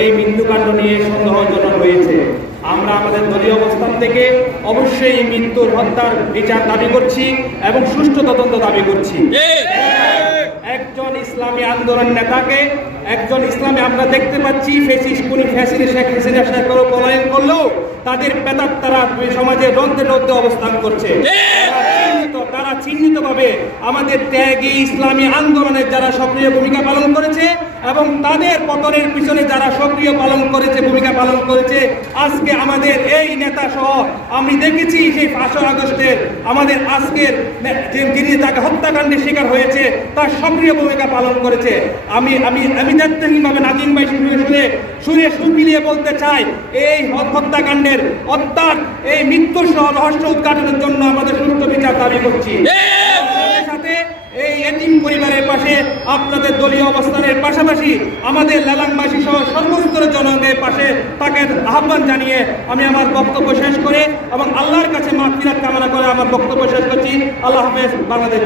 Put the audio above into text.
এই মৃত্যুকাণ্ড নিয়ে সন্দেহজনক রয়েছে। আমরা আমাদের দলীয় অবস্থান থেকে অবশ্যই মৃত্যুর হত্যার বিচার দাবি করছি এবং সুষ্ঠু তদন্ত দাবি করছি। একজন ইসলামী আন্দোলন নেতাকে, একজন ইসলামী আমরা দেখতে পাচ্ছি শেখ হাসিনা পলায়ন করলেও তাদের প্রেতাত্মারা সমাজের রন্ধ্রে রন্ধ্রে অবস্থান করছে। তারা চিহ্নিতভাবে আমাদের ত্যাগী ইসলামী আন্দোলনের যারা সক্রিয় ভূমিকা পালন করেছে এবং তাদের পতনের পিছনে যারা সক্রিয় ভূমিকা পালন করেছে, আজকে আমাদের এই নেতা সহ আমি দেখেছি সেই 5 আগস্টের আমাদের আজকের যিনি তাকে হত্যাকাণ্ডের শিকার হয়েছে তার সক্রিয় ভূমিকা পালন করেছে। আমি আমি আমি দায়িত্বহীনভাবে নাজিম ভাই শুনে সুর মিলিয়ে বলতে চাই, এই হত্যাকাণ্ডের অর্থাৎ এই মৃত্যুর সহ রহস্য উদ্ঘাটনের জন্য আমাদের সুষ্ঠু বিচার দাবি করছি। সাথে এই এতিম পরিবারের পাশে আপনাদের দলীয় অবস্থানের পাশাপাশি আমাদের লেলাংবাসী সহ সর্বস্তরের জনগণের পাশে তাকে আহ্বান জানিয়ে আমি আমার বক্তব্য শেষ করে এবং আল্লাহর কাছে মাগফিরাত কামনা করে আমার বক্তব্য শেষ করছি। আল্লাহ হাফেজ। বাংলাদেশ।